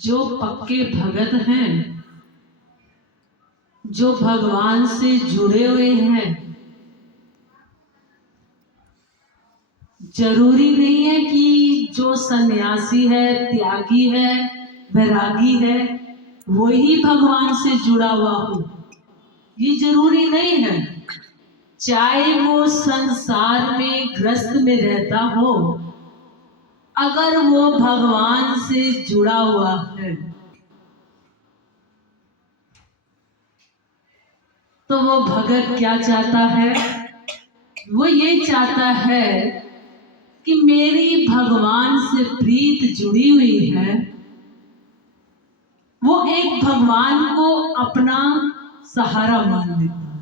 जो पक्के भगत हैं, जो भगवान से जुड़े हुए हैं, जरूरी नहीं है कि जो सन्यासी है, त्यागी है, वैरागी है, वही भगवान से जुड़ा हुआ हो। ये जरूरी नहीं है। चाहे वो संसार में ग्रस्त में रहता हो, अगर वो भगवान से जुड़ा हुआ है तो वो भगत क्या चाहता है? वो ये चाहता है कि मेरी भगवान से प्रीत जुड़ी हुई है। वो एक भगवान को अपना सहारा मान लेता है।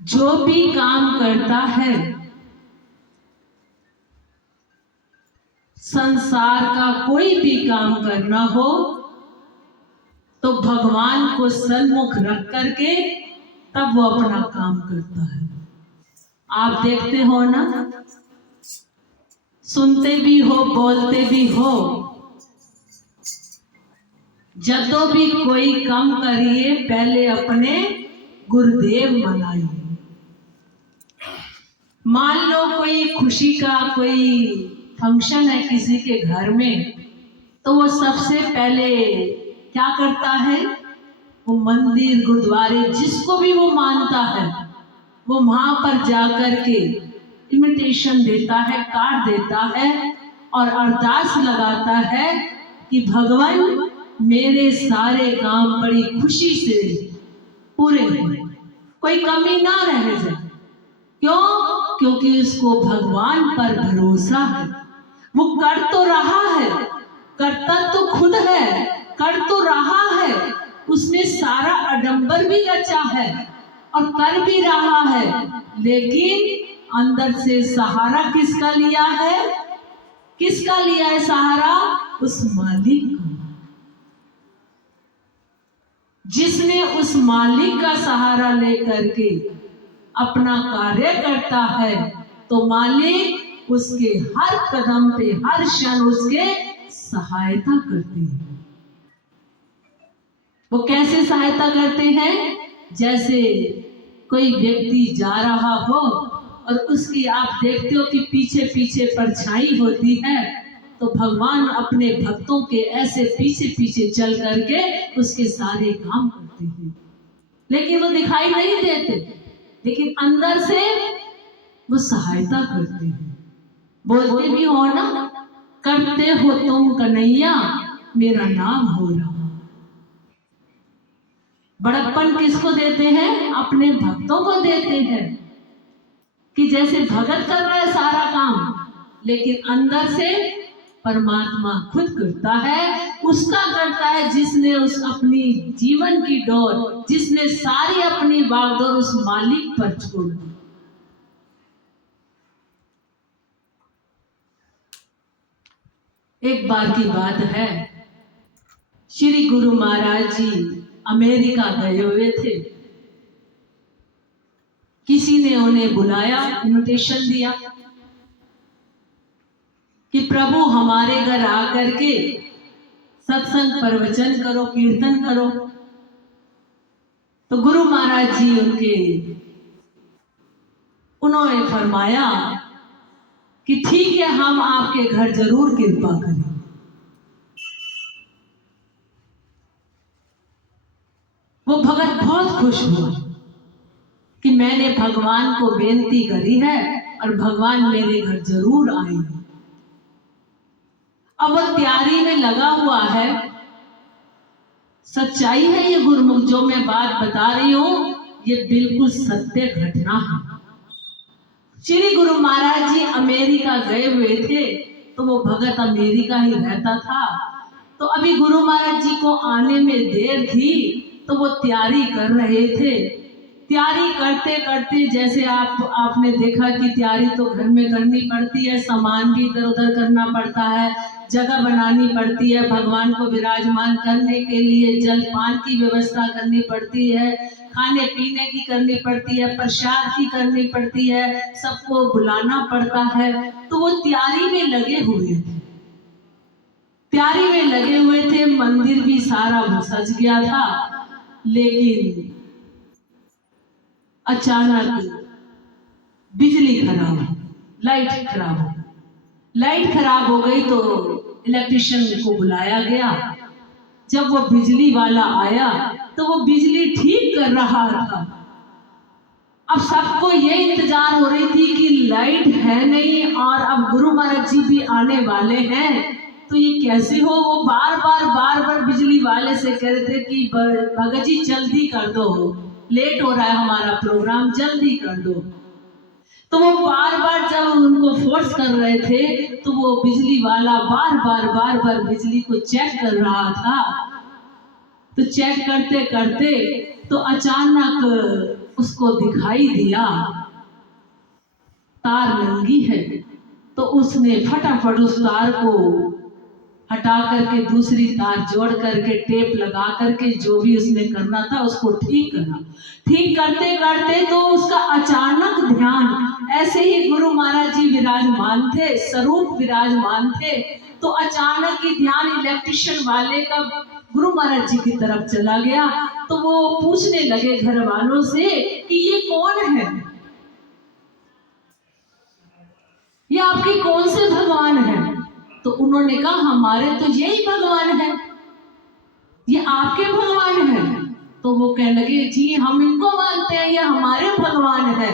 जो भी काम करता है, संसार का कोई भी काम करना हो तो भगवान को सन्मुख रख करके तब वो अपना काम करता है। आप देखते हो ना, सुनते भी हो, बोलते भी हो, जब तो भी कोई काम करिए पहले अपने गुरुदेव मनाइए। मान लो कोई खुशी का कोई फंक्शन है किसी के घर में, तो वो सबसे पहले क्या करता है? वो मंदिर, गुरुद्वारे, जिसको भी वो मानता है, वो वहां पर जाकर के इनविटेशन देता है, कार्ड देता है और अरदास लगाता है कि भगवान मेरे सारे काम बड़ी खुशी से पूरे हो, कोई कमी ना रह जाए। क्यों? क्योंकि उसको भगवान पर भरोसा है। वो कर तो रहा है, करता तो खुद है, कर तो रहा है, उसने सारा आडंबर भी रचा है और कर भी रहा है, लेकिन अंदर से सहारा किसका लिया है? किसका लिया है सहारा? उस मालिक का। जिसने उस मालिक का सहारा लेकर के अपना कार्य करता है तो मालिक उसके हर कदम पे, हर क्षण उसके सहायता करते हैं। वो कैसे सहायता करते हैं? जैसे कोई व्यक्ति जा रहा हो और उसकी आप देखते हो कि पीछे पीछे परछाई होती है, तो भगवान अपने भक्तों के ऐसे पीछे पीछे चल करके उसके सारे काम करते हैं। लेकिन वो दिखाई नहीं देते, लेकिन अंदर से वो सहायता करते हैं। बोलते भी हो ना, करते हो तुम कन्हैया मेरा नाम हो रहा। बड़प्पन किसको देते हैं? अपने भक्तों को देते हैं कि जैसे भगत कर रहा है सारा काम, लेकिन अंदर से परमात्मा खुद करता है। उसका करता है जिसने उस अपनी जीवन की डोर, जिसने सारी अपनी बागडोर उस मालिक पर छोड़ दी। एक बार की बात है, श्री गुरु महाराज जी अमेरिका गए हुए थे। किसी ने उन्हें बुलाया, इनविटेशन दिया कि प्रभु हमारे घर आकर के सत्संग प्रवचन करो, कीर्तन करो। तो गुरु महाराज जी उन्होंने फरमाया कि ठीक है, हम आपके घर जरूर कृपा करें। वो भगत बहुत खुश हुआ कि मैंने भगवान को बेनती करी है और भगवान मेरे घर जरूर आएंगे। अब वो तैयारी में लगा हुआ है। सच्चाई है ये गुरुमुख, जो मैं बात बता रही हूं ये बिल्कुल सत्य घटना है। श्री गुरु महाराज जी अमेरिका गए हुए थे, तो वो भगत अमेरिका ही रहता था। तो अभी गुरु महाराज जी को आने में देर थी, तो वो तैयारी कर रहे थे। तैयारी करते करते जैसे आपने देखा कि तैयारी तो घर में करनी पड़ती है, सामान भी इधर उधर करना पड़ता है, जगह बनानी पड़ती है, भगवान को विराजमान करने के लिए जलपान की व्यवस्था करनी पड़ती है, खाने पीने की करनी पड़ती है, प्रसाद की करनी पड़ती है, सबको बुलाना पड़ता है। तो वो तैयारी में लगे हुए थे। तैयारी में लगे हुए थे, मंदिर भी सारा सज गया था, लेकिन अचानक बिजली खराब, लाइट खराब हो, लाइट खराब हो गई तो इलेक्ट्रिशियन को बुलाया गया। जब वो बिजली वाला आया तो वो बिजली ठीक कर रहा था। अब सबको ये इंतजार हो रही थी कि लाइट है नहीं और अब गुरु महाराज जी भी आने वाले हैं, तो ये कैसे हो। वो बार बार बिजली वाले से कह रहे थे कि भगत जी जल्दी कर दो, लेट हो रहा है हमारा प्रोग्राम, जल्दी कर दो। तो वो बार जब उनको फोर्स कर रहे थे तो वो बिजली वाला बार बार बिजली को चेक कर रहा था। तो चेक करते करते तो अचानक उसको दिखाई दिया तार नंगी है। तो उसने फटाफट उस तार को हटा करके दूसरी तार जोड़ करके टेप लगा करके जो भी उसने करना था उसको ठीक करा। ठीक करते करते तो उसका अचानक ध्यान, ऐसे ही गुरु महाराज जी विराजमान थे, स्वरूप विराजमान थे, तो अचानक ही ध्यान इलेक्ट्रिशियन वाले का गुरु महाराज जी की तरफ चला गया। तो वो पूछने लगे घर वालों से कि ये कौन है, ये आपके कौन से भगवान है। तो उन्होंने कहा हमारे तो यही भगवान है, ये आपके भगवान है। तो वो कहने लगे जी हम इनको मानते हैं, ये हमारे भगवान है।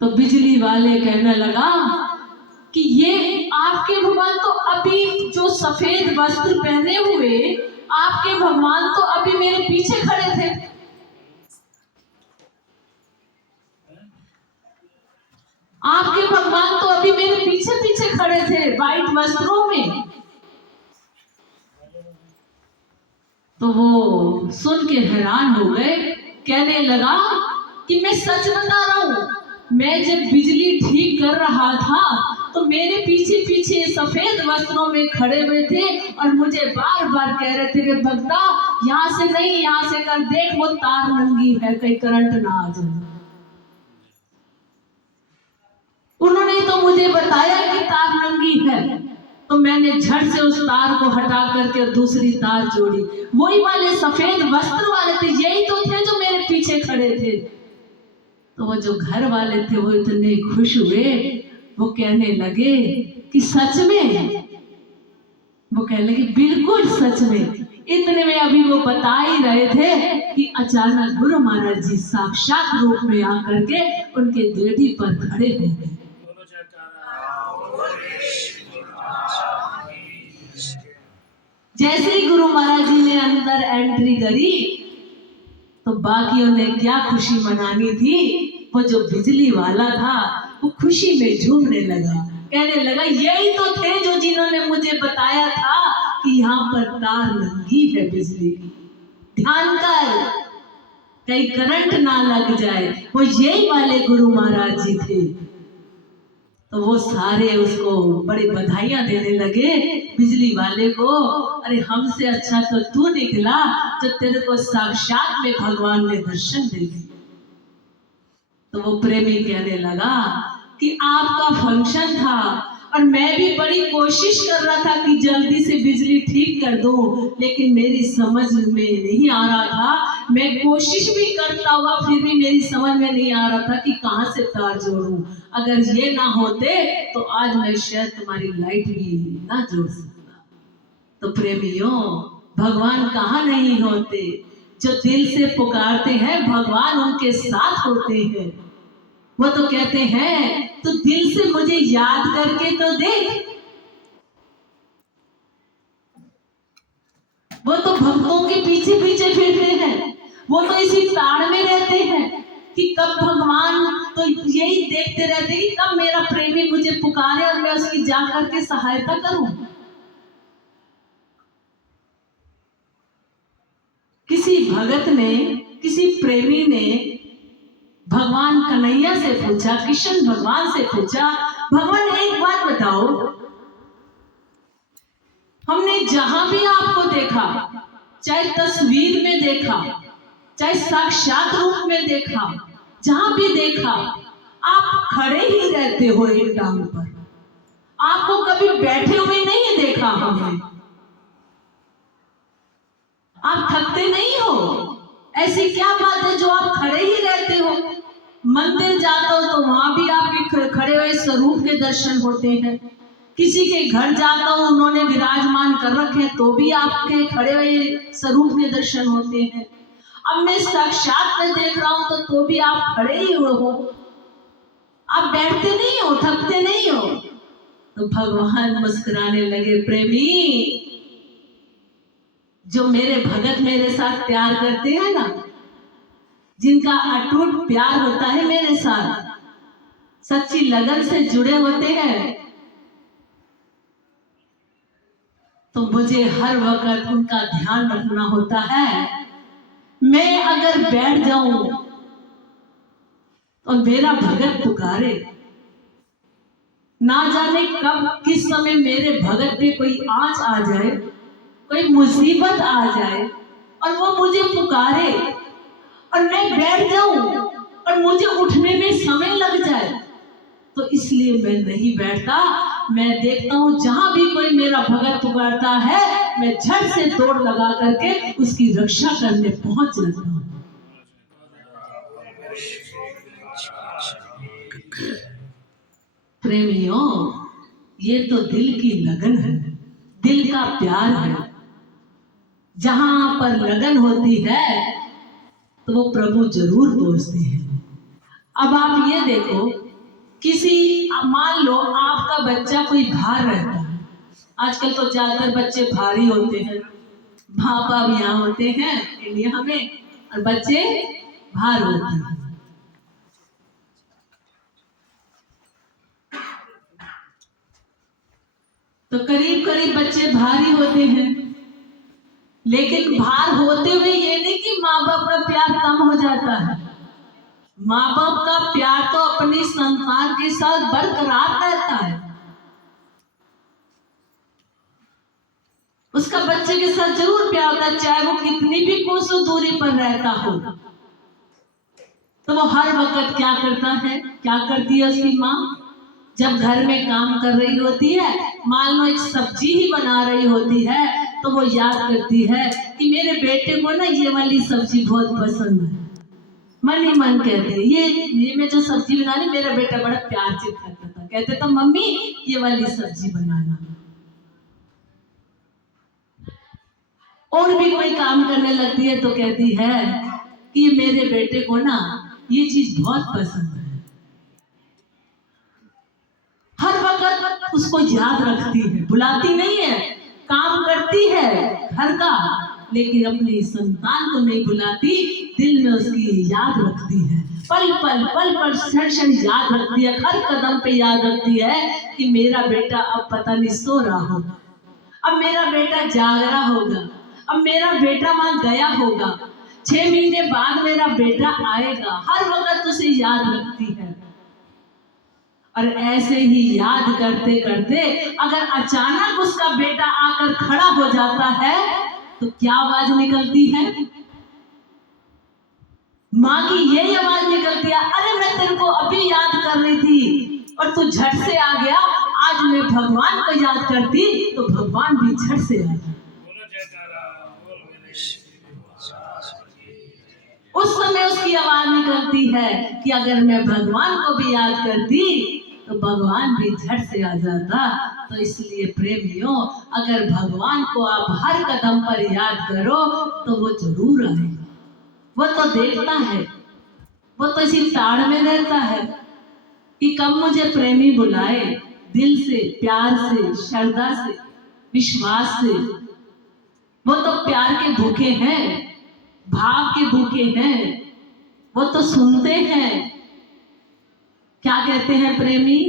तो बिजली वाले कहने लगा कि ये आपके भगवान तो अभी जो सफेद वस्त्र पहने हुए आपके भगवान तो अभी मेरे पीछे खड़े थे। आपके भगवान तो अभी मेरे पीछे पीछे खड़े थे वाइट वस्त्रों में। तो वो सुन के हैरान हो गए, कहने लगा कि मैं सच बता रहा हूं, मैं जब बिजली ठीक कर रहा था तो मेरे पीछे पीछे सफेद वस्त्रों में खड़े हुए थे और मुझे बार बार कह रहे थे कि भक्ता यहाँ से नहीं, यहाँ से कर, देख वो तार नंगी है, कहीं करंट ना आ जाए। उन्होंने तो मुझे बताया कि तार नंगी है, तो मैंने झट से उस तार को हटा करके दूसरी तार जोड़ी। वही वाले सफेद वस्त्र वाले थे, यही तो थे जो मेरे पीछे खड़े थे। तो वो जो घर वाले थे वो इतने खुश हुए, वो कहने लगे कि सच में, वो कहने लगे बिल्कुल सच में। इतने में अभी वो बता ही रहे थे कि अचानक गुरु महाराज जी साक्षात रूप में आकर के उनके देहरी पर खड़े हो गए। जैसे ही गुरु महाराज जी ने अंदर एंट्री करी तो बाकियों ने क्या खुशी मनानी थी, वो जो बिजली वाला था वो खुशी में झूमने लगा, कहने लगा यही तो थे जो जिन्होंने मुझे बताया था कि यहाँ पर तार नंगी है बिजली की, ध्यान कर कहीं करंट ना लग जाए, वो यही वाले गुरु महाराज जी थे। तो वो सारे उसको बड़ी बधाइयां देने लगे बिजली वाले को, अरे हमसे अच्छा तो तू निकला जो तेरे को साक्षात में भगवान ने दर्शन दे दिए। तो वो प्रेमी कहने लगा कि आपका फंक्शन था और मैं भी बड़ी कोशिश कर रहा था कि जल्दी से बिजली ठीक कर दूं, लेकिन मेरी समझ में नहीं आ रहा था। मैं कोशिश भी करता हुआ फिर भी मेरी समझ में नहीं आ रहा था कि कहां से तार जोड़ूं। अगर ये ना होते तो आज मैं शायद तुम्हारी लाइट भी ना जोड़ सकता। तो प्रेमियों, भगवान कहाँ नहीं होते, जो दिल से पुकारते हैं भगवान उनके साथ होते हैं। वो तो कहते हैं तो दिल से मुझे याद करके तो देख। वो तो भक्तों के पीछे पीछे फिरते हैं, वो तो इसी ताड़ में रहते हैं कि कब भगवान, तो यही देखते रहते कि कब मेरा प्रेमी मुझे पुकारे और मैं उसकी जाकर के सहायता करूं। किसी भगत ने, किसी प्रेमी ने भगवान कन्हैया से पूछा, कृष्ण भगवान से पूछा, भगवान एक बात बताओ, हमने जहां भी आपको देखा, चाहे तस्वीर में देखा, चाहे साक्षात रूप में देखा, जहां भी देखा आप खड़े ही रहते हो एक टांग पर, आपको कभी बैठे हुए नहीं देखा हमने। आप थकते नहीं हो। ऐसी क्या बात है जो आप खड़े ही रहते हो? मंदिर जाते हो तो वहां भी आपके खड़े हुए स्वरूप के दर्शन होते हैं। किसी के घर जाता हो, उन्होंने विराजमान कर रखे तो भी आपके खड़े हुए स्वरूप के दर्शन होते हैं। अब मैं साक्षात में देख रहा हूं तो भी आप खड़े ही हो, आप बैठते नहीं हो, थकते नहीं हो। तो भगवान मुस्कुराने लगे, प्रेमी, जो मेरे भगत मेरे साथ प्यार करते हैं ना, जिनका अटूट प्यार होता है मेरे साथ, सच्ची लगन से जुड़े होते हैं, तो मुझे हर वक्त उनका ध्यान रखना होता है। मैं अगर बैठ जाऊं तो मेरा भगत पुकारे, ना जाने कब किस समय मेरे भगत पे कोई आंच आ जाए, कोई मुसीबत आ जाए और वो मुझे पुकारे और मैं बैठ जाऊं और मुझे उठने में समय लग जाए, तो इसलिए मैं नहीं बैठता। मैं देखता हूं जहां भी कोई मेरा भगत पुकारता है, मैं झट से दौड़ लगा करके उसकी रक्षा करने पहुंच जाता हूं। प्रेमियों, ये तो दिल की लगन है, दिल का प्यार है। जहां पर लगन होती है तो वो प्रभु जरूर पहुंचते हैं। अब आप ये देखो, मान लो आपका बच्चा कोई भार रहता है। आजकल तो ज्यादातर बच्चे भारी होते हैं, माँ बाप यहाँ होते हैं इंडिया में और बच्चे भार होते हैं। तो करीब करीब बच्चे भारी होते हैं, लेकिन भार होते हुए ये नहीं कि माँ बाप का प्यार कम हो जाता है। माँ बाप का प्यार तो अपनी संतान के साथ बरकरार रहता है। उसका बच्चे के साथ जरूर प्यार होता है, चाहे वो कितनी भी कोसों दूरी पर रहता हो। तो वो हर वक्त क्या करता है, क्या करती है उसकी माँ? जब घर में काम कर रही होती है, मान लो एक सब्जी ही बना रही होती है, तो वो याद करती है कि मेरे बेटे को ना ये वाली सब्जी बहुत पसंद है। मन ही मन कहते हैं, ये मैं जो सब्जी बना रही, मेरा बेटा बड़ा प्यार से खाता था, कहते था मम्मी ये वाली सब्जी बनाना। और भी कोई काम करने लगती है तो कहती है कि मेरे बेटे को ना ये चीज बहुत पसंद है। हर वक्त उसको याद रखती है, बुलाती नहीं है, काम करती है घर का, लेकिन अपनी संतान को नहीं बुलाती, दिल में उसकी याद रखती है। पल पल क्षण क्षण याद रखती है, हर कदम पे याद रखती है कि मेरा बेटा अब पता नहीं सो रहा होगा, अब मेरा बेटा जाग रहा होगा, अब मेरा बेटा वहां गया होगा, 6 महीने बाद मेरा बेटा आएगा। हर वक्त उसे याद रखती है। और ऐसे ही याद करते करते अगर अचानक उसका बेटा आकर खड़ा हो जाता है तो क्या आवाज निकलती है? माँ की यही आवाज निकलती है, अरे मैं तेरे को अभी याद कर रही थी और तू झट से आ गया। आज मैं भगवान को याद करती तो भगवान भी झट से आ गया। उस समय उसकी आवाज निकलती है कि अगर मैं भगवान को भी याद करती तो भगवान भी झट से आ जाता। तो इसलिए प्रेमियों, अगर भगवान को आप हर कदम पर याद करो तो वो जरूर आएगा। वो तो देखता है, वो तो इसी ताड़ में रहता है कि कब मुझे प्रेमी बुलाए, दिल से, प्यार से, श्रद्धा से, विश्वास से। वो तो प्यार के भूखे हैं, भाव के भूखे हैं, वो तो सुनते हैं। क्या कहते हैं प्रेमी?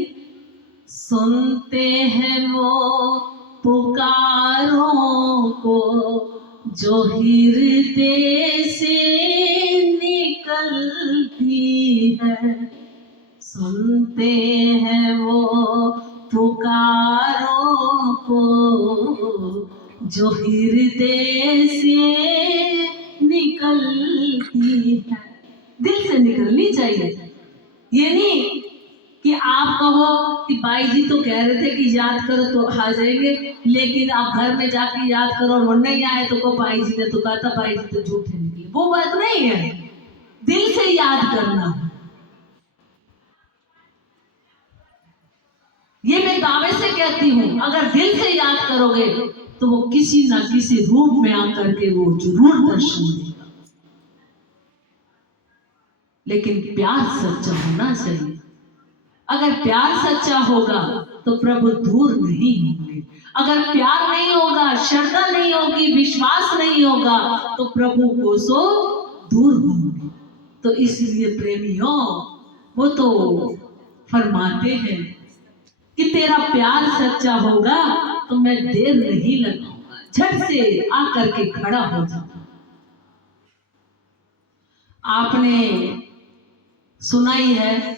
सुनते हैं वो पुकारों को जो हृदय से निकलती है। सुनते हैं वो पुकारों को जो हृदय से निकलती है। दिल से निकलनी चाहिए, ये नहीं कि आप कहो कि भाई जी तो कह रहे थे कि याद करो तो आ जाएंगे, लेकिन आप घर में जाके याद करो और वो नहीं आए तो को भाई जी ने तो कहा था, भाई जी तो झूठे निकले। वो बात नहीं है, दिल से याद करना। ये मैं दावे से कहती हूँ, अगर दिल से याद करोगे तो वो किसी ना किसी रूप में आकर के वो जरूर दर्शन देगा। लेकिन प्यार सच्चा होना चाहिए। अगर प्यार सच्चा होगा तो प्रभु दूर नहीं होंगे। अगर प्यार नहीं होगा, श्रद्धा नहीं होगी, विश्वास नहीं होगा तो प्रभु को सो दूर होंगे। तो इसलिए प्रेमियों, वो तो फरमाते हैं कि तेरा प्यार सच्चा होगा तो मैं देर नहीं लगाऊंगा, झट से आकर के खड़ा हो जाऊंगा। आपने सुना ही है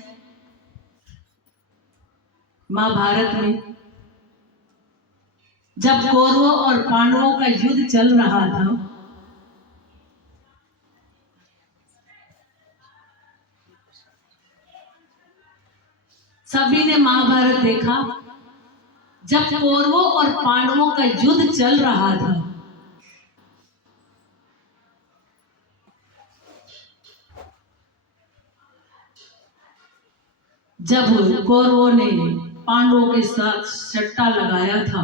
महाभारत में जब कौरवों और पांडवों का युद्ध चल रहा था, सभी ने महाभारत देखा। जब कौरवों और पांडवों का युद्ध चल रहा था, जब कौरवों ने पांडवों के साथ सट्टा लगाया था,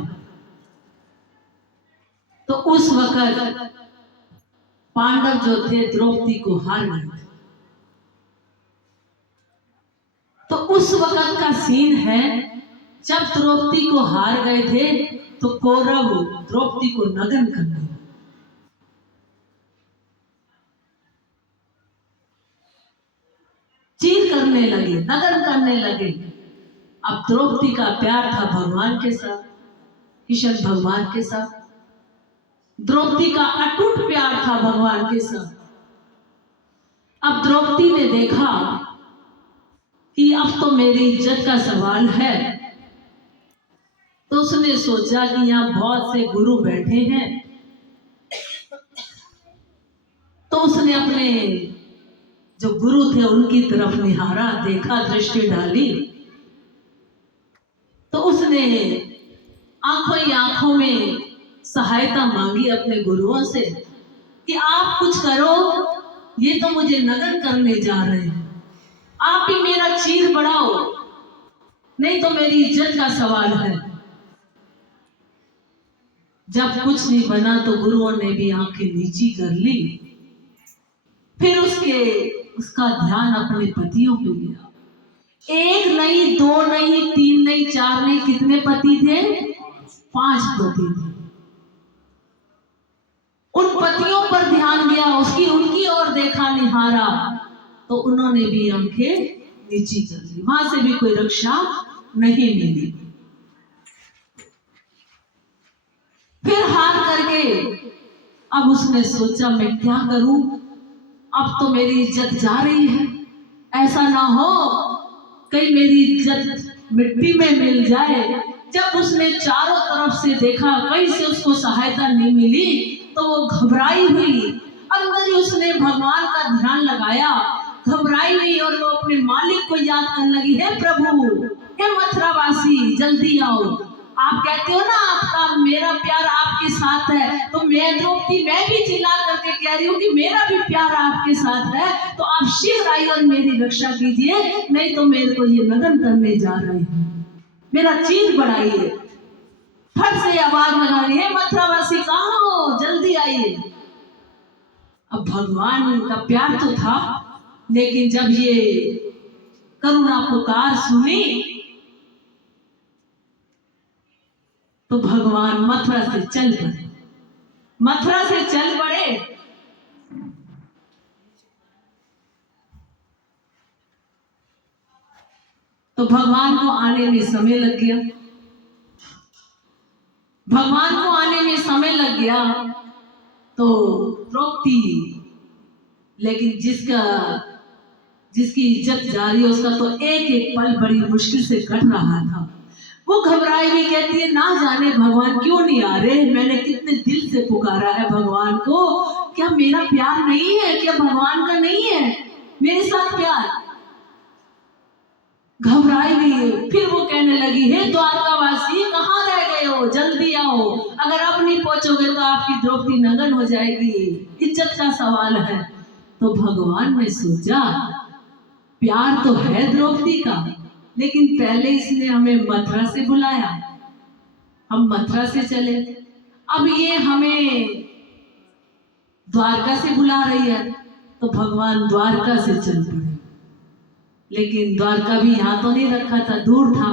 तो उस वक्त पांडव जो थे द्रौपदी को हार गए। तो उस वक्त का सीन है, जब द्रौपदी को हार गए थे तो कौरव द्रौपदी को नग्न कर दिया। चीर करने लगे, नग्न करने लगे। अब द्रौपदी का प्यार था भगवान के साथ, कृष्ण भगवान के साथ। द्रौपदी का अटूट प्यार था भगवान के साथ। अब द्रौपदी ने देखा कि अब तो मेरी इज्जत का सवाल है, तो उसने सोचा कि यहाँ बहुत से गुरु बैठे हैं, तो उसने अपने जो गुरु थे उनकी तरफ निहारा, देखा, दृष्टि डाली। तो उसने आंखों ही आंखों में सहायता मांगी अपने गुरुओं से कि आप कुछ करो, ये तो मुझे नग्न करने जा रहे हैं, आप ही मेरा चीर बढ़ाओ, नहीं तो मेरी इज्जत का सवाल है। जब कुछ नहीं बना तो गुरुओं ने भी आंखें नीची कर ली। फिर उसका ध्यान अपने पतियों पे गया। एक नहीं, दो नहीं, तीन नहीं, चार नहीं, कितने पति थे? 5 पति थे। उन पतियों पर ध्यान गया, उनकी ओर देखा, निहारा, तो उन्होंने भी आंखें नीची कर ली। वहां से भी कोई रक्षा नहीं मिली। फिर हार करके अब उसने सोचा मैं क्या करूं, अब तो मेरी इज्जत जा रही है, ऐसा ना हो कहीं मेरी इज्जत मिट्टी में मिल जाए। जब उसने चारों तरफ से देखा, कहीं से उसको सहायता नहीं मिली, तो वो घबराई हुई, अंदर ही उसने भगवान का ध्यान लगाया, घबराई हुई, और वो अपने मालिक को याद करने लगी, हे प्रभु, हे मथुरावासी, जल्दी आओ। आप कहते हो ना आपका मेरा प्यार आपके साथ है, तो मैं द्रौपदी मैं भी चिल्ला करके कह रही हूँ कि मेरा भी प्यार आपके साथ है, तो आप शीघ्र आइए और मेरी रक्षा कीजिए, नहीं तो मेरे को ये नग्न करने जा रहे हैं, मेरा चीर बढ़ाइए। फट से आवाज लगाई, हे मथुरावासी कहाँ हो, जल्दी आइए। अब भगवान का प्यार तो था, लेकिन जब ये करुणा पुकार सुनी तो भगवान मथुरा से चल पड़े। मथुरा से चल पड़े तो भगवान को आने में समय लग गया। भगवान को आने में समय लग गया तो द्रौपदी, लेकिन जिसकी इज्जत जा रही है उसका तो एक एक पल बड़ी मुश्किल से कट रहा था। वो घबराई हुई कहती है, ना जाने भगवान क्यों नहीं आ रहे, मैंने कितने दिल से पुकारा है भगवान को, क्या मेरा प्यार नहीं है, क्या भगवान का नहीं है मेरे साथ प्यार। घबराई हुई। फिर वो कहने लगी, हे द्वारकावासी, कहाँ रह गए हो, जल्दी आओ, अगर अब नहीं पहुंचोगे तो आपकी द्रौपदी नंगन हो जाएगी, इज्जत का सवाल है। तो भगवान ने सोचा, प्यार तो है द्रौपदी का, लेकिन पहले इसने हमें मथुरा से बुलाया, हम मथुरा से चले, अब ये हमें द्वारका से बुला रही है, तो भगवान द्वारका से चल पड़े। लेकिन द्वारका भी यहाँ तो नहीं रखा था, दूर था,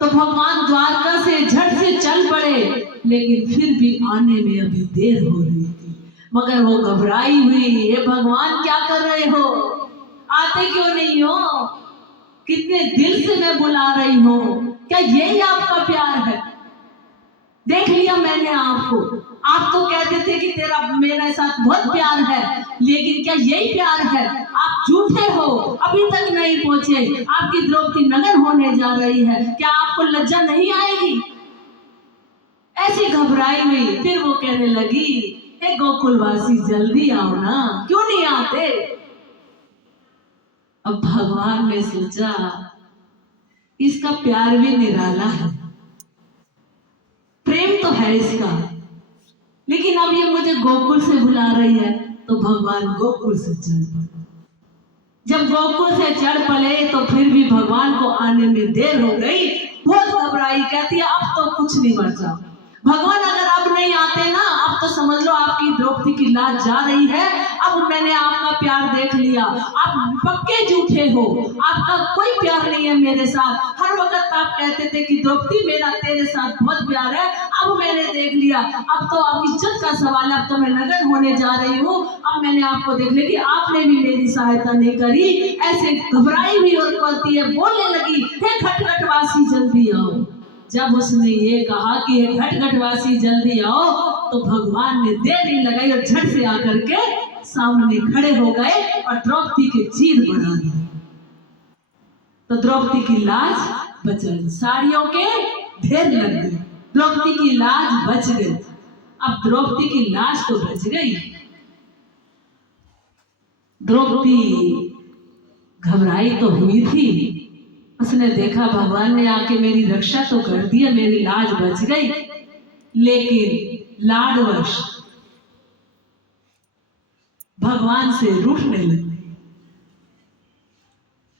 तो भगवान द्वारका से झट से चल पड़े, लेकिन फिर भी आने में अभी देर हो रही थी। मगर वो घबराई हुई, हे भगवान क्या कर रहे हो, आते क्यों नहीं हो, कितने दिल से मैं बुला रही हूँ, क्या यही आपका प्यार है, देख लिया मैंने आपको, आप तो कहते थे कि तेरा मेरे साथ बहुत प्यार है, लेकिन क्या यही प्यार है, आप झूठे हो, अभी तक नहीं पहुंचे, आपकी द्रौपदी नंगन होने जा रही है, क्या आपको लज्जा नहीं आएगी। ऐसी घबराई हुई। फिर वो कहने लगी, हे गोकुलवासी जल्दी आओ ना, क्यों नहीं आते। अब भगवान ने सोचा, इसका प्यार भी निराला है, प्रेम तो है इसका, लेकिन अब ये मुझे गोकुल से बुला रही है, तो भगवान गोकुल से चल पड़े। जब गोकुल से चढ़ पड़े तो फिर भी भगवान को आने में देर हो गई, बहुत घबराई, कहती है अब तो कुछ नहीं बचा, भगवान अगर अब नहीं आते ना, अब तो समझ लो आपकी द्रौपदी की लाज जा रही है, अब मैंने आपका प्यार देख लिया, आप पक्के झूठे हो, आपका कोई प्यार नहीं है मेरे साथ, हर वक्त आप कहते थे कि द्रौपदी मेरा तेरे साथ बहुत प्यार है, अब मैंने देख लिया, अब इज्जत का सवाल है, अब तो मैं नगन होने जा रही हूँ, अब मैंने आपको देख लिया कि आपने भी मेरी सहायता नहीं करी। ऐसे घबराई हुई और कहती है, बोलने लगी, हे खटखटवासी जल्दी आओ। जब उसने ये कहा कि हे खटखटवासी जल्दी आओ, तो भगवान ने देर नहीं लगाई और झट से आकर के सामने खड़े हो गए और द्रौपदी के चीर बढ़ा दी। तो द्रौपदी की लाज बच गई, साड़ियों के ढेर लग गए, द्रौपदी की लाज बच गई। अब द्रौपदी की लाज तो बच गई, द्रौपदी घबराई तो हुई थी, उसने देखा भगवान ने आके मेरी रक्षा तो कर दी है, मेरी लाज बच गई, लेकिन लाडवश भगवान से रूठने लगी।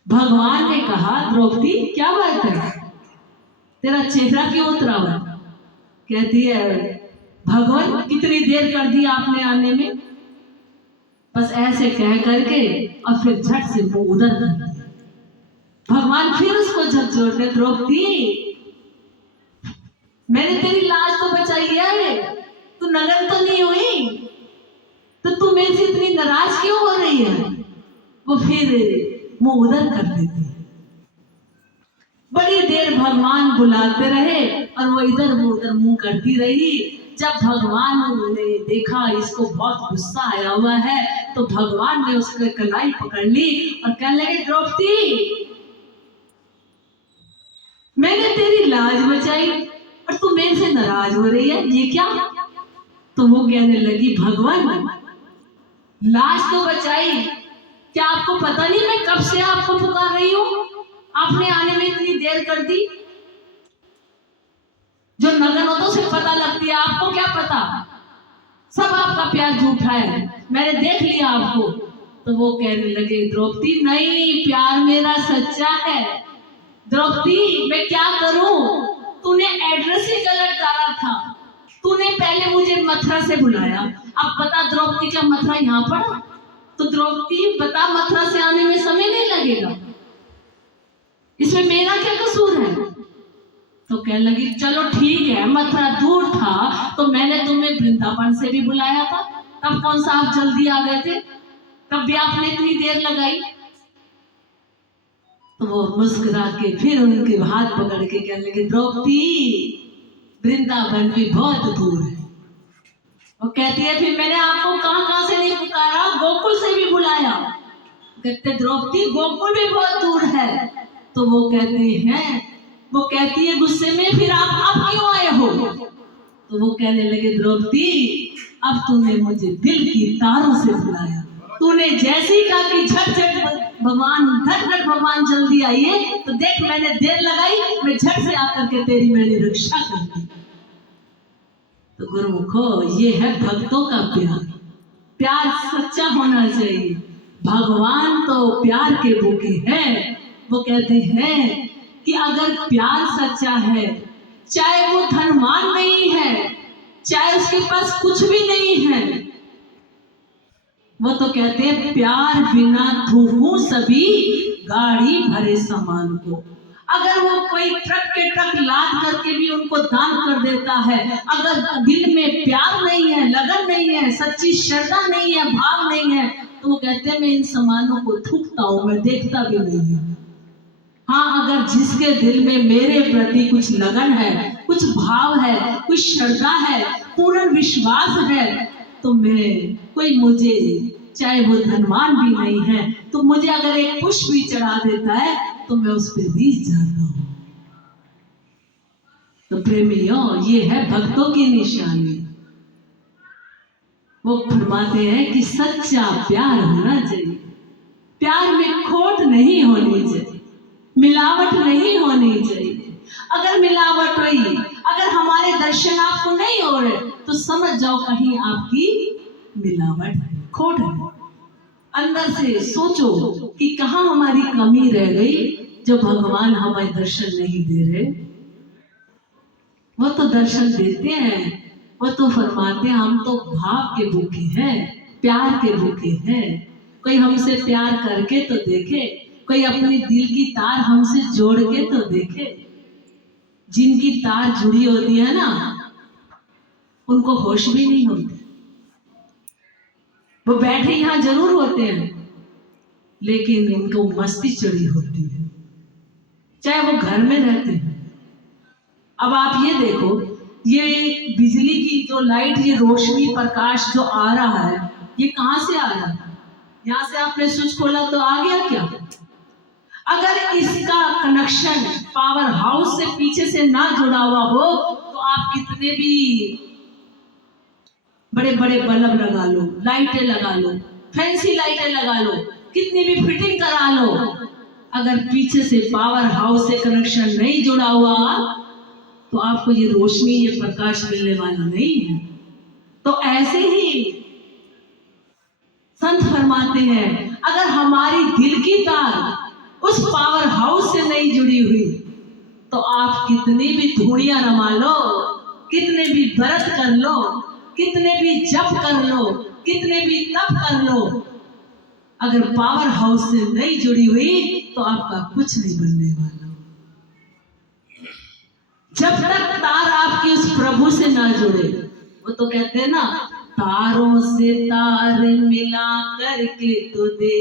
भगवान ने कहा, द्रौपदी क्या बात है, तेरा चेहरा क्यों उतरा हुआ। कहती है, भगवान कितनी देर कर दी आपने आने में, बस ऐसे कह करके और फिर झट से वो उधर कर दिया। भगवान फिर उसको झकझोरने, द्रौपदी मैंने तेरी लाज तो बचाई है, तू नगन तो नहीं हुई, तो तू मेरे से इतनी नाराज क्यों हो रही है। वो फिर मुंह उधर कर देती है। बड़ी देर भगवान बुलाते रहे और वो इधर उधर मुंह करती रही। जब भगवान ने देखा इसको बहुत गुस्सा आया हुआ है, तो भगवान ने उसके कलाई पकड़ ली और कहने लगे, द्रौपदी मैंने तेरी लाज बचाई और तू मेरे से नाराज हो रही है, ये क्या। तो वो कहने लगी, भगवान लाज तो बचाई, क्या आपको पता नहीं मैं कब से आपको पुकार रही हूं, आपने आने में इतनी देर कर दी। जो नगन होता उसे पता लगती है, आपको क्या पता, सब आपका प्यार झूठा है, मैंने देख लिया आपको। तो वो कहने लगे, द्रौपदी नहीं, प्यार मेरा सच्चा है। द्रौपदी मैं क्या करूं, तूने एड्रेस ही गलत डाला था, तूने पहले मुझे मथुरा से बुलाया, अब बता द्रौपदी का मथुरा यहाँ पर, तो द्रौपदी बता मथुरा से आने में समय नहीं लगेगा, इसमें मेरा क्या कसूर है। तो कहने लगी, चलो ठीक है, मथुरा दूर था तो मैंने तुम्हें वृंदावन से भी बुलाया था, तब कौन सा आप जल्दी आ गए थे, तब भी आपने इतनी देर लगाई। तो वो मुस्कुरा के फिर उनके हाथ पकड़ के कहने लगे, द्रौपदी वृंदावन भी बहुत दूर है। वो कहती है, फिर मैंने आपको कहां कहां से नहीं पुकारा, गोकुल से भी बुलाया। कहते, द्रौपदी गोकुल भी बहुत दूर है। तो वो कहती है गुस्से में, फिर आप अब क्यों आए हो। तो वो कहने लगे, द्रौपदी अब तूने मुझे दिल की तारों से बुलाया, तूने जैसे ही कहा कि झट झट भगवान घट घट भगवान जल्दी आइए, तो देख मैंने देर लगाई, मैं झट से आकर के तेरी मैंने रक्षा कर दी। तो गुरुमुखो ये है भक्तों का प्यार। प्यार सच्चा होना चाहिए। भगवान तो प्यार के भूखे हैं। वो कहते हैं कि अगर प्यार सच्चा है, चाहे वो धनवान नहीं है, चाहे उसके पास कुछ भी नहीं है, वो तो कहते हैं प्यार बिना थूकूं सभी गाड़ी भरे सामान को। अगर वो कोई ट्रक के ट्रक लाद करके भी उनको दान कर देता है, अगर दिल में प्यार नहीं है, लगन नहीं है, सच्ची श्रद्धा नहीं है, भाव नहीं है, तो वो कहते हैं मैं इन सामानों को थूकता हूं, मैं देखता भी नहीं हूं। हाँ, अगर जिसके दिल में मेरे प्रति कुछ लगन है, कुछ भाव है, कुछ श्रद्धा है, पूर्ण विश्वास है, तो मैं कोई मुझे चाहे वो धनवान भी नहीं है, तो मुझे अगर एक पुष्प भी चढ़ा देता है तो मैं उस पर रीझ जाता हूं। तो प्रेमियों, ये है भक्तों की निशानी। वो फरमाते हैं कि सच्चा प्यार होना चाहिए, प्यार में खोट नहीं होनी चाहिए, मिलावट नहीं होनी चाहिए। अगर मिलावट हुई, अगर हमारे दर्शन आपको नहीं हो रहे, तो समझ जाओ कहीं आपकी मिलावट है, खोट है। अंदर से सोचो कि कहाँ हमारी कमी रह गई जो भगवान हमें दर्शन नहीं दे रहे। वो तो दर्शन देते हैं, वो तो फरमाते हैं हम तो भाव के भूखे हैं, प्यार के भूखे हैं। कोई हमसे प्यार करके तो देखे, कोई अपनी दिल की तार हमसे जोड़ के तो देखे। जिनकी तार जुड़ी होती है ना, उनको होश भी नहीं होती। वो बैठे यहाँ जरूर होते हैं, लेकिन उनको मस्ती चढ़ी होती है, चाहे वो घर में रहते हैं। अब आप ये देखो, ये बिजली की जो लाइट, ये रोशनी प्रकाश जो आ रहा है, ये कहां से आ रहा है? यहाँ से आपने स्विच खोला तो आ गया क्या? अगर इसका कनेक्शन पावर हाउस से पीछे से ना जुड़ा हुआ हो, तो आप कितने भी बड़े बड़े बल्ब लगा लो, लाइटें लगा लो, फैंसी लाइटें लगा लो, कितनी भी फिटिंग करा लो, अगर पीछे से पावर हाउस से कनेक्शन नहीं जुड़ा हुआ, तो आपको ये रोशनी, ये प्रकाश मिलने वाला नहीं है। तो ऐसे ही संत फरमाते हैं, अगर हमारी दिल की तार उस पावर हाउस से नहीं जुड़ी हुई, तो आप कितनी भी धूड़ियां रमा लो, कितने भी व्रत कर लो, कितने भी जप कर लो, कितने भी तप कर लो, अगर पावर हाउस से नहीं जुड़ी हुई तो आपका कुछ नहीं बनने वाला। जब तक तार आपकी उस प्रभु से ना जुड़े, वो तो कहते हैं ना, तारों से तार मिला करके तो दे,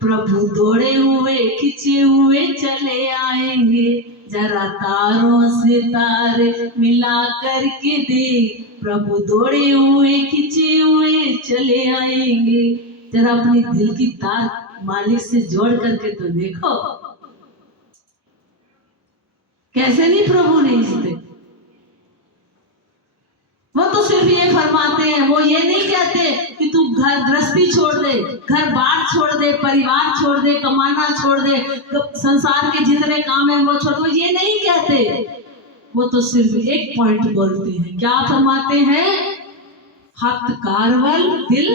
प्रभु दौड़े हुए खिंचे हुए चले आएंगे। जरा तारों से तार मिला करके दे, प्रभु दौड़े हुए खिंचे हुए चले आएंगे। जरा अपनी दिल की तार मालिक से जोड़ करके तो देखो, कैसे नहीं प्रभु नहीं जीते। वो तो सिर्फ ये फरमाते हैं, वो ये नहीं कहते कि तू घर गृहस्थी छोड़ दे, घर बार छोड़ दे, परिवार छोड़ दे, कमाना छोड़ दे, संसार के जितने काम है वो छोड़ दे, वो ये नहीं कहते। वो तो सिर्फ एक पॉइंट बोलते हैं, क्या फरमाते हैं? हथ कारवल दिल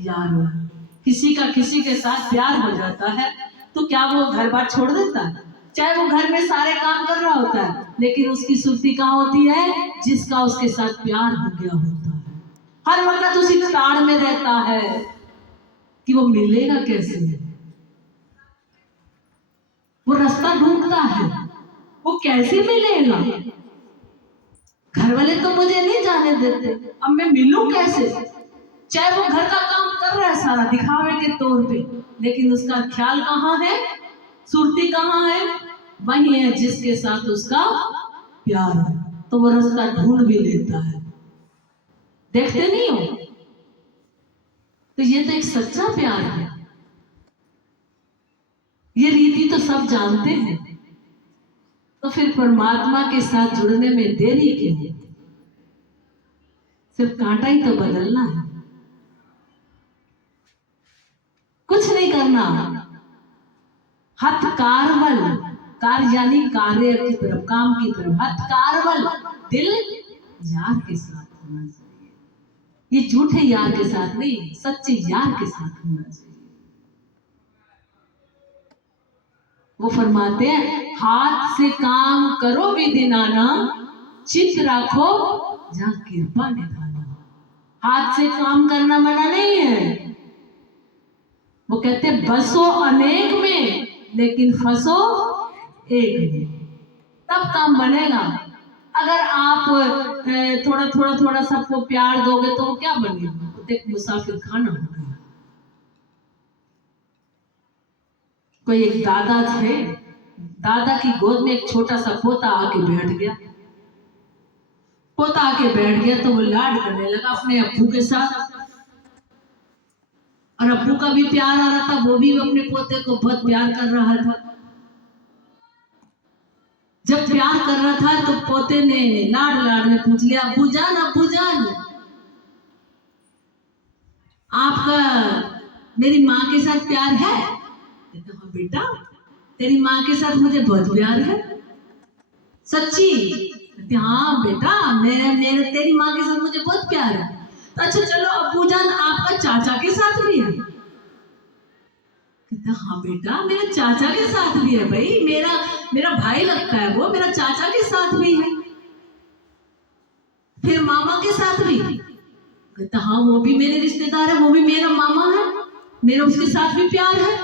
यारो। किसी का किसी के साथ प्यार हो जाता है तो क्या वो घर बार छोड़ देता है? चाहे वो घर में सारे काम कर रहा होता है, लेकिन उसकी सुर्ती कहाँ होती है? जिसका उसके साथ प्यार हो गया होता है। हर वक्त उसी ताड़ में रहता है कि वो मिलेगा कैसे, वो रास्ता ढूंढता है, वो कैसे मिलेगा। घर वाले तो मुझे नहीं जाने देते, अब मैं मिलूं कैसे? चाहे वो घर का काम कर रहा है सारा दिखावे के तौर पे, लेकिन उसका ख्याल कहाँ है? सुरती कहाँ है? वही है जिसके साथ उसका प्यार है, तो वो रास्ता ढूंढ भी लेता है। देखते नहीं हो? तो ये तो एक सच्चा प्यार है। ये रीति तो सब जानते हैं, तो फिर परमात्मा के साथ जुड़ने में देरी क्यों? सिर्फ कांटा ही तो बदलना है, कुछ नहीं करना। हथकारवल, कार्य यानी कार्य की तरफ, काम की तरफ, हथकारवल दिल यार के साथ होना चाहिए। ये झूठे यार के साथ नहीं, सच्चे यार के साथ होना चाहिए। वो फरमाते हैं हाथ से काम करो विधि नाना, चित राखो जहां कृपा निधाना। हाथ से काम करना मना नहीं है। वो कहते बसो अनेक में लेकिन फंसो एक में, तब काम बनेगा। अगर आप थोड़ा थोड़ा थोड़ा सबको प्यार दोगे तो क्या बनेगा? तो एक मुसाफिर खाना होगा। कोई एक दादा थे, दादा की गोद में एक छोटा सा पोता आके बैठ गया। पोता आके बैठ गया तो वो लाड करने लगा अपने अब्बू के साथ, और अब्बू का भी प्यार आ रहा था, वो भी अपने पोते को बहुत प्यार कर रहा था। जब प्यार कर रहा था तो पोते ने लाड लाड में पूछ लिया, अब्बू जान आपका मेरी माँ के साथ प्यार है? कहते हाँ बेटा, तेरी माँ के साथ मुझे बहुत प्यार है। सच्ची? कहते हाँ बेटा, मेरे तेरी माँ के साथ मुझे बहुत प्यार है। तो अच्छा चलो अब्बू जान आपका चाचा के साथ भी है? कहता हाँ बेटा, मेरे चाचा के साथ भी है भाई, मेरा भाई लगता है वो, मेरा चाचा के साथ भी है। फिर मामा के साथ भी? कहता हाँ वो भी मेरे रिश्तेदार है, वो भी मेरा मामा है, मेरा उसके साथ भी प्यार है।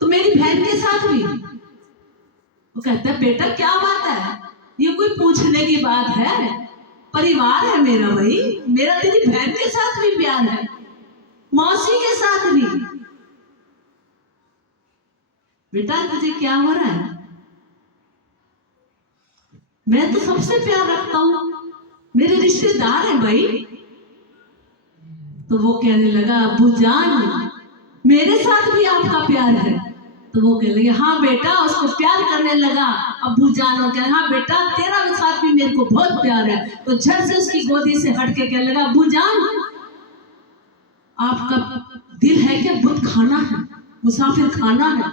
तो मेरी बहन के साथ भी? वो कहता है बेटा क्या बात है, ये कोई पूछने की बात है? परिवार है मेरा भाई, मेरा तेरी बहन के साथ भी प्यार है, मौसी के साथ भी। बेटा तुझे क्या हो रहा है? मैं तो सबसे प्यार रखता हूं, मेरे रिश्तेदार है भाई। तो वो कहने लगा अब्बू जान मेरे साथ भी आपका प्यार है? तो वो कहने लगे हाँ बेटा, उसको प्यार करने लगा अब्बू जान, और कहने हाँ बेटा तेरा साथ भी मेरे को बहुत प्यार है। तो झट से उसकी गोदी से हट के कहने लगा अब्बू जान आपका दिल है क्या बुत खाना है, मुसाफिर खाना है?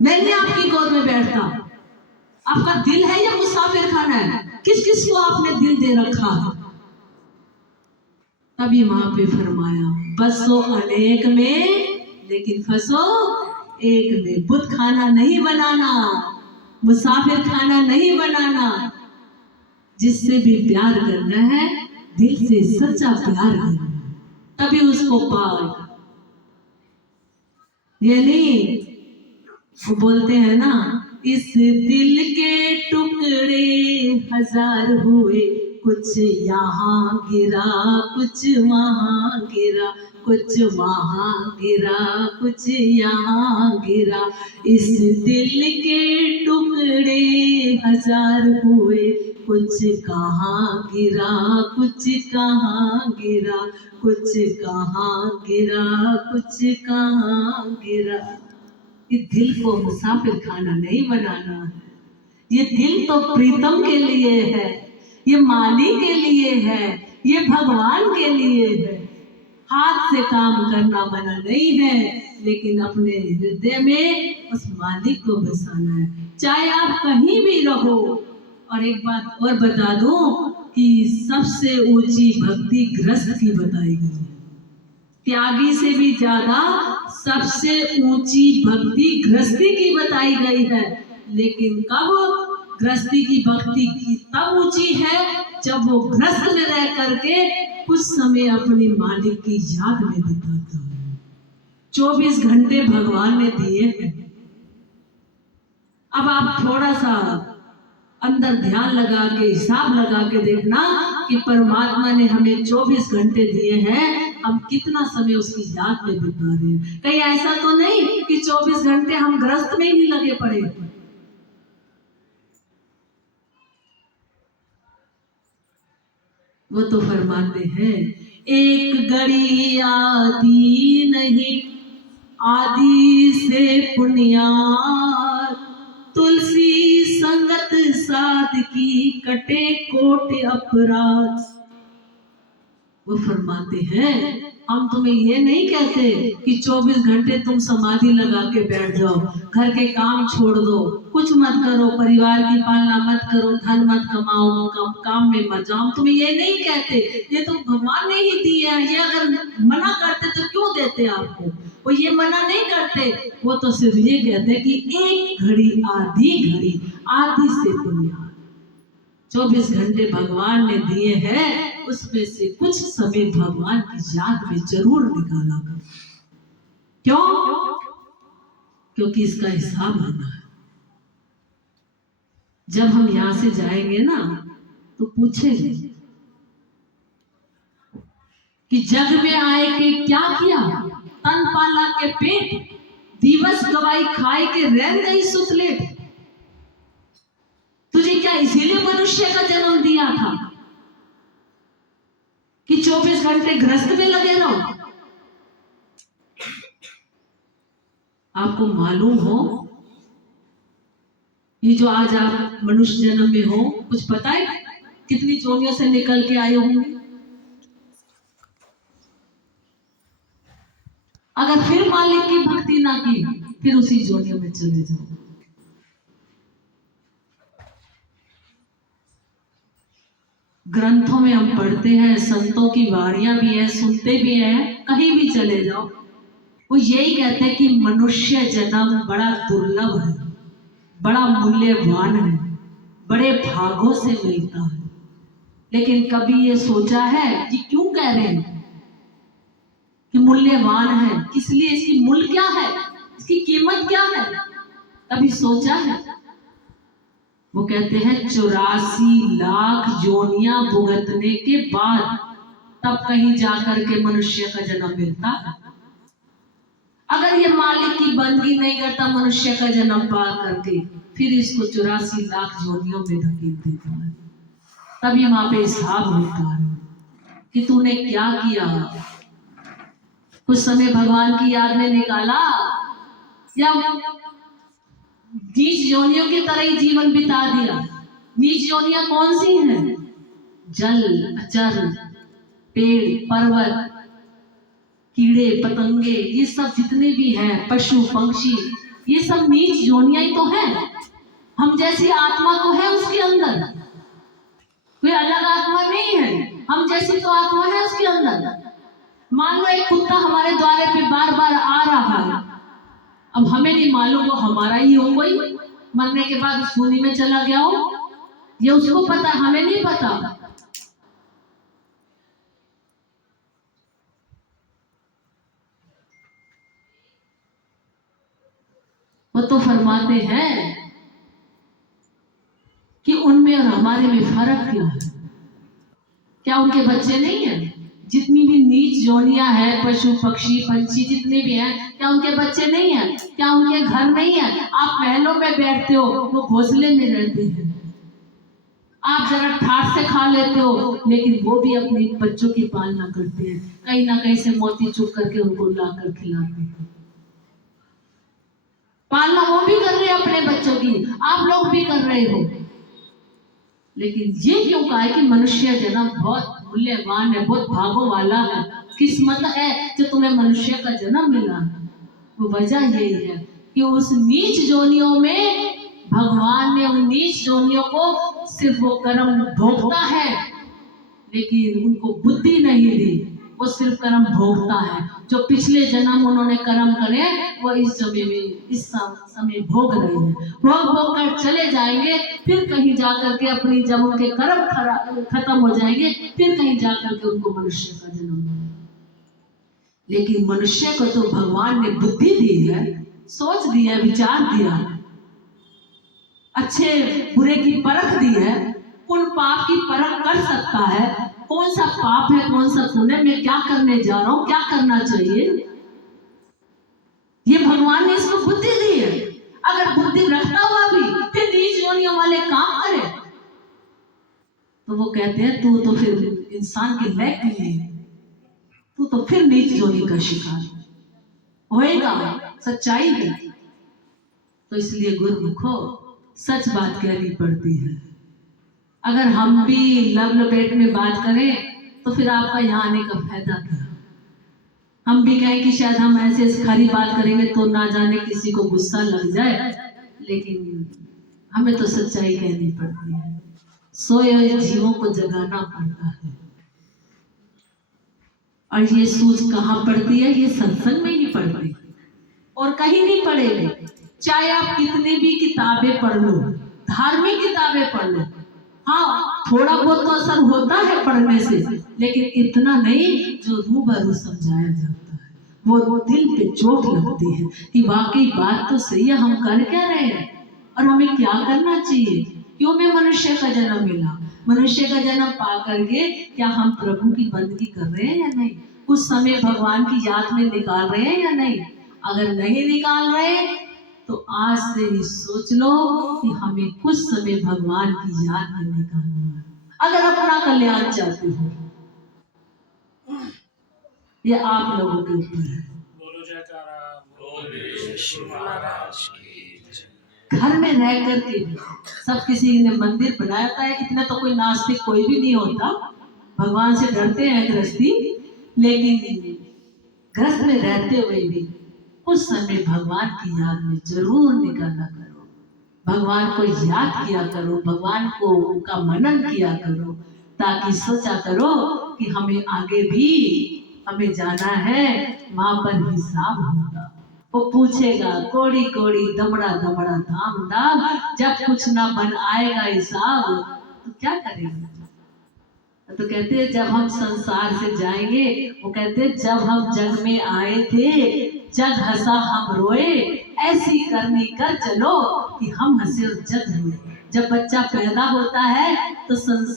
मैं नहीं आपकी गोद में बैठता। आपका दिल है या मुसाफिर खाना है? किस किस को आपने दिल दे रखा है? तभी माँ पे फरमाया बसो अनेक में लेकिन फंसो एक में। बुत खाना नहीं बनाना, मुसाफिर खाना नहीं बनाना। जिससे भी प्यार करना है दिल से सच्चा प्यार करना, तभी उसको पाओ। ये नहीं वो बोलते हैं ना, इस दिल के टुकड़े हजार हुए, कुछ यहाँ गिरा कुछ वहाँ गिरा, कुछ वहाँ गिरा कुछ यहाँ गिरा। इस दिल के टुकड़े हजार हुए, कुछ कहाँ गिरा कुछ कहाँ गिरा, कुछ कहाँ गिरा कुछ कहाँ गिरा। ये दिल को मुसाफिर खाना नहीं बनाना है। ये दिल तो प्रीतम के लिए है, ये माली के लिए है, ये भगवान के लिए है। हाथ से काम करना मना नहीं है, लेकिन अपने हृदय में उस मालिक को बसाना है, चाहे आप कहीं भी रहो। और एक बात और बता दूं कि सबसे ऊंची भक्ति गृहस्थ की बताई गई है। त्यागी से भी ज्यादा सबसे ऊंची भक्ति गृहस्थी की बताई गई है। लेकिन कब गृहस्थी की भक्ति की तब ऊंची है जब वो गृहस्थ में रह करके कुछ समय अपने मालिक की याद में बिताता है। 24 घंटे भगवान ने दिए हैं। अब आप थोड़ा सा अंदर ध्यान लगा के हिसाब लगा के देखना कि परमात्मा ने हमें 24 घंटे दिए हैं, हम कितना समय उसकी याद में बिता रहे हैं। कहीं ऐसा तो नहीं कि 24 घंटे हम गृहस्थ में ही लगे पड़े। वो तो फरमाते हैं एक घड़ी आदि नहीं, आदि से पुण्यार, तुलसी संगत साध की कटे कोट अपराध। वो फरमाते हैं हम तुम्हें ये नहीं कहते कि 24 घंटे तुम समाधि लगा के बैठ जाओ, घर के काम छोड़ दो, कुछ मत करो, परिवार की पालना मत करो, धन मत कमाओ, काम में मत जाओ। हम तुम्हें ये नहीं कहते, ये तो भगवान ने ही दी है। ये अगर मना करते तो क्यों देते आपको? वो ये मना नहीं करते, वो तो सिर्फ ये कहते कि एक घड़ी आधी से दुनिया 24 घंटे भगवान ने दिए हैं, उसमें से कुछ समय भगवान की याद में जरूर निकाला करो। क्यों? क्योंकि इसका हिसाब लेना है। जब हम यहां से जाएंगे ना तो पूछेंगे कि जग में आए के क्या किया, तन पाला के पेट, दिवस गवाई खाए के रह गई सुतलेट। तुझे क्या इसीलिए मनुष्य का जन्म दिया था कि 24 घंटे गृहस्थ में लगे रहो? आपको मालूम हो ये जो आज आप मनुष्य जन्म में हो, कुछ पता है कितनी जोनियों से निकल के आए होंगे? अगर फिर मालिक की भक्ति ना की, फिर उसी जोनियों में चले जाओ। ग्रंथों में हम पढ़ते हैं, संतों की वाणियां भी है, सुनते भी हैं, कहीं भी चले जाओ वो यही कहते हैं कि मनुष्य जन्म बड़ा दुर्लभ है, बड़ा मूल्यवान है, बड़े भागों से मिलता है। लेकिन कभी ये सोचा है कि क्यों कह रहे हैं कि मूल्यवान है? किस लिए? इसकी मूल्य क्या है, इसकी कीमत क्या है? कभी सोचा है? वो कहते हैं 84 लाख योनियां भुगतने के बाद तब कहीं जाकर के मनुष्य का जन्म मिलता है। अगर ये मालिक की बंदगी नहीं करता मनुष्य का जन्म पा करके, फिर इसको 84 लाख योनियों में धकेल देता है। तभी वहां पे हिसाब होता है कि तूने क्या किया। कुछ समय भगवान की याद में निकाला या नीच योनियों की तरह ही जीवन बिता दिया? नीच योनियां कौन सी हैं? जल, अचर, पेड़, पर्वत, कीड़े पतंगे, ये सब जितने भी हैं, पशु पक्षी, ये सब नीच योनियां ही तो हैं। हम जैसी आत्मा तो है उसके अंदर, कोई अलग आत्मा नहीं है, हम जैसी तो आत्मा है उसके अंदर। मान लो एक कुत्ता हमारे द्वारे पे बार बार आ रहा है, अब हमें नहीं मालूम वो हमारा ही हो, कोई मरने के बाद सूली में चला गया हो, ये उसको पता, हमें नहीं पता। वो तो फरमाते हैं कि उनमें और हमारे में फर्क क्या है? क्या उनके बच्चे नहीं हैं? जितनी भी नीच योनियां हैं, पशु पक्षी पंछी जितने भी हैं, क्या उनके बच्चे नहीं हैं? क्या उनके घर नहीं है? आप महलों में बैठते हो, वो घोंसले में रहते हैं। आप जरा ठाट से खा लेते हो, लेकिन वो भी अपने बच्चों की पालना करते हैं, कहीं ना कहीं से मोती चुग करके उनको लाकर खिलाते हैं। पालना वो भी कर रहे हैं अपने बच्चों की, आप लोग भी कर रहे हो। लेकिन ये क्यों कहा है कि मनुष्य जन्म बहुत मूल्यवान है, बहुत भागों वाला है, किस्मत है जो तुम्हें मनुष्य का जन्म मिला है? वो वजह यही है कि उस नीच जोनियों में भगवान ने उन नीच जोनियों को सिर्फ वो कर्म भोगता है, लेकिन उनको बुद्धि नहीं दी, वो सिर्फ कर्म भोगता है। जो पिछले जन्म उन्होंने कर्म करे वो इस समय में, इस समय भोग रहे हैं, भोग कर चले जाएंगे। फिर कहीं जाकर के अपनी, जब उनके कर्म खत्म हो जाएंगे, फिर कहीं जाकर के उनको मनुष्य का जन्म मिलेगा। लेकिन मनुष्य को तो भगवान ने बुद्धि दी है, सोच दी है, विचार दिया है, अच्छे बुरे की परख दी है, उन पाप की परख कर सकता है, कौन सा पाप है कौन सा पुण्य, मैं क्या करने जा रहा हूं, क्या करना चाहिए, ये भगवान ने इसको बुद्धि दी है। अगर बुद्धि रखता हुआ भी फिर नीच योनियों वाले काम करे तो वो कहते हैं तू तो फिर इंसान के लायक नहीं है, तू तो फिर नीच योनि का शिकार होएगा। सच्चाई है। तो इसलिए गुरुमुखो सच बात कहनी पड़ती है। अगर हम भी लब लपेट में बात करें तो फिर आपका यहाँ आने का फायदा क्या? हम भी कहें कि शायद हम ऐसे खरी बात करेंगे तो ना जाने किसी को गुस्सा लग जाए, लेकिन हमें तो सच्चाई कहनी पड़ती है। सोए हुए जीवों को जगाना पड़ता है। और ये सूझ कहाँ पड़ती है? ये सत्संग में ही पड़ती है और कहीं नहीं पड़ेगी। चाहे आप कितनी भी किताबें पढ़ लो, धार्मिक किताबें पढ़ लो, हाँ थोड़ा बहुत तो असर होता है पढ़ने से, लेकिन इतना नहीं जो रूबरू समझाया जाता है। वो दिल पे चोट लगती है कि वाकई बात तो सही है, हम कर क्या रहे हैं और हमें क्या करना चाहिए। क्यों हमें मनुष्य का जन्म मिला? मनुष्य का जन्म पा करके क्या हम प्रभु की बंदगी कर रहे हैं या नहीं? कुछ समय भगवान की याद में निकाल रहे हैं या नहीं? अगर नहीं निकाल रहे तो आज से ही सोच लो कि हमें कुछ समय भगवान की याद में निकालना है। अगर अपना कल्याण चाहते हो, ये आप लोगों के ऊपर है। बोलो जयकारा, बोले शिव महाराज की। घर में रह करके सब किसी ने मंदिर बनाया है, इतना तो कोई नास्तिक कोई भी नहीं होता, भगवान से डरते हैं गृहस्थी, लेकिन गृहस्थ में रहते हुए भी कुछ समय भगवान की याद में जरूर निकाला करो। भगवान को याद किया करो, भगवान को उनका मनन किया करो, ताकि सोचा करो कि हमें आगे भी हमें जाना है, वहां पर हिसाब होगा। वो पूछेगा कोड़ी कोड़ी दमड़ा दमड़ा धाम धाम, जब कुछ ना बन आएगा हिसाब तो क्या करेंगे? तो कहते हैं जब हम संसार से जाएंगे, वो कहते हैं जब हम जग में आए थे जग हंसा हम रोए, ऐसी करनी कर चलो कि हम हंसे और जग रोए। जब बच्चा पैदा होता है तो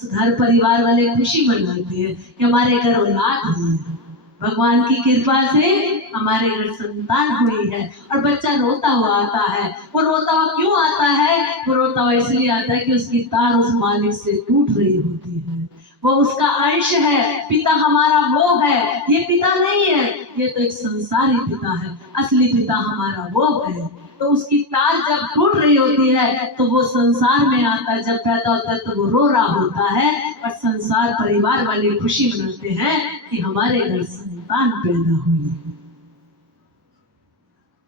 घर परिवार वाले खुशी मनाते हैं कि हमारे घर औलाद हुई है, भगवान की कृपा से हमारे घर संतान हुई है। और बच्चा रोता हुआ आता है। वो रोता हुआ क्यों आता है? वो रोता हुआ इसलिए आता है कि उसकी तार उस मालिक से टूट रही होती है, वो उसका अंश है। पिता हमारा वो है, ये पिता नहीं है, ये तो एक संसारी पिता है। असली पिता हमारा वो है। तो उसकी तार जब टूट रही होती है तो वो संसार में आता है, जब पैदा होता है तो वो रो रहा होता है, और संसार परिवार वाले खुशी मनाते हैं कि हमारे घर संतान पैदा हुई है।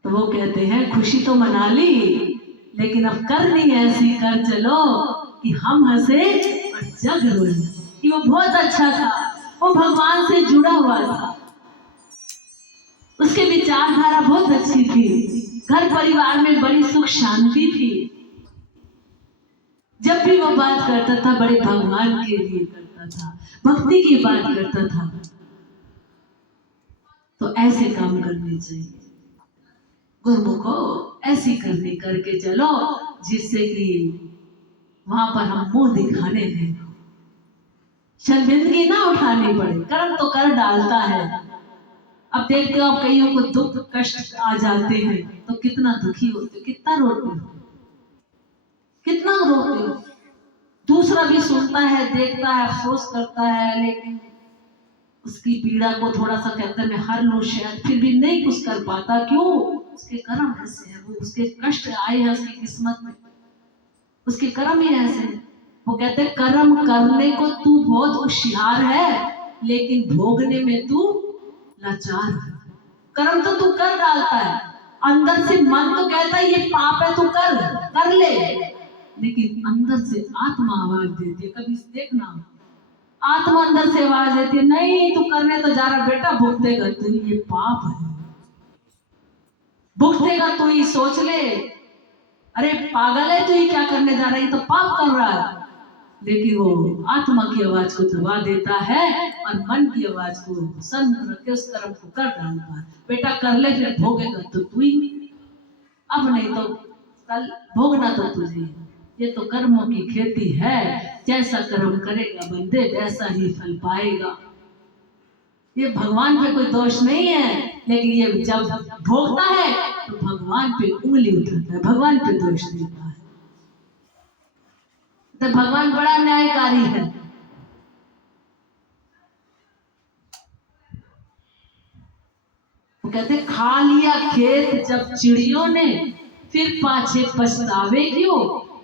तो वो कहते हैं खुशी तो मना ली, लेकिन अब करनी ऐसी कर चलो कि हम हंसे और जग रोए। कि वो बहुत अच्छा था, वो भगवान से जुड़ा हुआ था, उसके विचारधारा बहुत अच्छी थी, घर परिवार में बड़ी सुख शांति थी। जब भी वो बात करता था बड़े भगवान के लिए करता था, भक्ति की बात करता था। तो ऐसे काम करने चाहिए गुरुमुखो, ऐसी करनी करके चलो जिससे कि वहां पर हम मुंह दिखाने दें, शर्मिंदगी ना उठानी पड़े। कर्म तो कर डालता है। अब देखते हो आप कईयों को दुख कष्ट आ जाते हैं तो कितना दुखी होते, कितना रोते हो, कितना रोते हो। दूसरा भी सुनता है, देखता है, अफसोस करता है, लेकिन उसकी पीड़ा को थोड़ा सा कहता है मैं हर लूं शायद, फिर भी नहीं कुछ कर पाता। क्यों? उसके कर्म ऐसे है, वो उसके कष्ट आए हैं उसकी किस्मत में, उसके कर्म ही ऐसे हैं। वो कहते हैं कर्म करने को तू बहुत होशियार है, लेकिन भोगने में तू लाचार है। कर्म तो तू कर डालता है, अंदर से मन तो कहता है ये पाप है, तू कर ले, लेकिन अंदर से आत्मा आवाज देती है, कभी देखना आत्मा अंदर से आवाज देती है नहीं तू करने तो जा रहा बेटा, भुगतेगा तू, ये पाप है, भुगतेगा तू ही, सोच ले, अरे पागल है तू, ही क्या करने जा रहा है, तो पाप कर रहा है। लेकिन वो आत्मा की आवाज को दबा देता है और मन की आवाज को सन्मुख रख के उस कर्म को कर डालता है। बेटा कर ले, फिर भोगेगा तो तू ही, अब नहीं तो कल भोगना तो तुझे। ये तो कर्मों की खेती है, जैसा कर्म करेगा बंदे वैसा ही फल पाएगा। ये भगवान पे कोई दोष नहीं है, लेकिन ये जब भोगता है तो भगवान पे उंगली उठाता है, भगवान पे दोष देता है। तो भगवान बड़ा न्यायकारी है। वो कहते खा लिया खेत जब चिड़ियों ने, फिर पाछे पछतावे क्यों,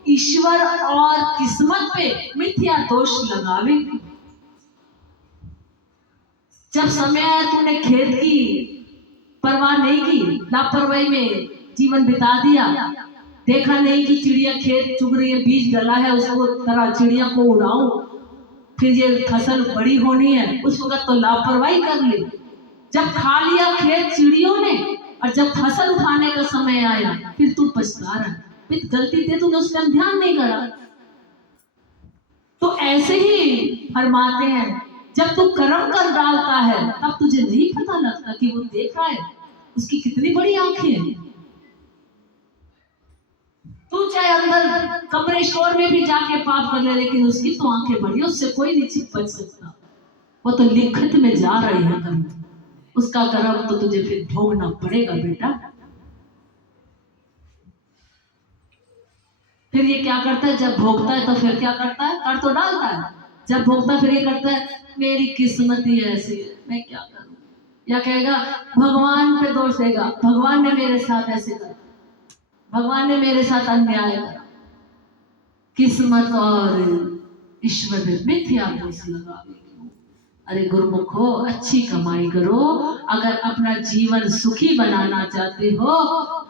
ईश्वर और किस्मत पे मिथ्या दोष लगावे क्यों। जब समय आया तूने खेत की परवाह नहीं की, लापरवाही में जीवन बिता दिया, देखा नहीं कि चिड़िया खेत चुग रही है, बीज डला है, उसको तरह चिड़िया को उड़ाऊं, फिर ये फसल बड़ी होनी है, उस वक्त तो लापरवाही कर ली। जब खा लिया खेत चिड़ियों ने और जब फसल उठाने का समय आया फिर तू पछता रहा, फिर गलती थी तूने उस टाइम ध्यान नहीं करा। तो ऐसे ही फरमाते हैं, जब तू कर्म कर डालता है तब तुझे नहीं पता लगता कि वो देख रहा है, उसकी कितनी बड़ी आंखें हैं। तू चाहे अंदर कमरे स्टोर में भी जाके पाप कर ले, लेकिन उसकी तो आंखें बड़ी, उससे कोई नहीं बच सकता। वो तो लिखत में जा रही है कर्म, उसका कर्म तो तुझे फिर भोगना पड़ेगा बेटा। फिर ये क्या करता है, जब भोगता है तो फिर क्या करता है, कर तो डालता है, जब भोगता है फिर ये करता है, मेरी किस्मत ही ऐसी है, मैं क्या करूं, या कहेगा भगवान पे दोष देगा, भगवान ने मेरे साथ ऐसे करा, भगवान ने मेरे साथ अन्याय करा। किस्मत और ईश्वर में मिथ्या दोष लगावे। अरे गुरुमुखो, अच्छी कमाई करो, अगर अपना जीवन सुखी बनाना चाहते हो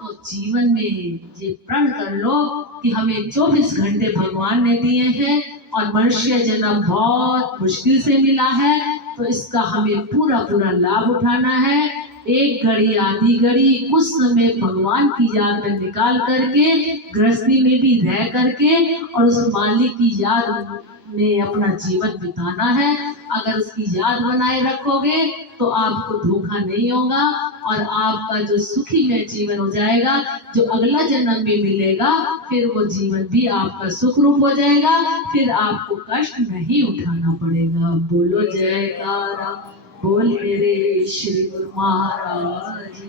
तो जीवन में ये प्रण कर लो कि हमें 24 घंटे भगवान ने दिए हैं और मनुष्य जन्म बहुत मुश्किल से मिला है, तो इसका हमें पूरा पूरा लाभ उठाना है। एक घड़ी आधी घड़ी कुछ समय भगवान की याद में निकाल करके, गृहस्थी में भी रह करके और उस मालिक की याद में अपना जीवन बिताना है। अगर उसकी याद बनाए रखोगे तो आपको धोखा नहीं होगा और आपका जो सुखी में जीवन हो जाएगा, जो अगला जन्म में मिलेगा, फिर वो जीवन भी आपका सुख रूप हो जाएगा, फिर आपको कष्ट नहीं उठाना पड़ेगा। बोलो जयकारा, बोल मेरे श्री गुरु महाराज।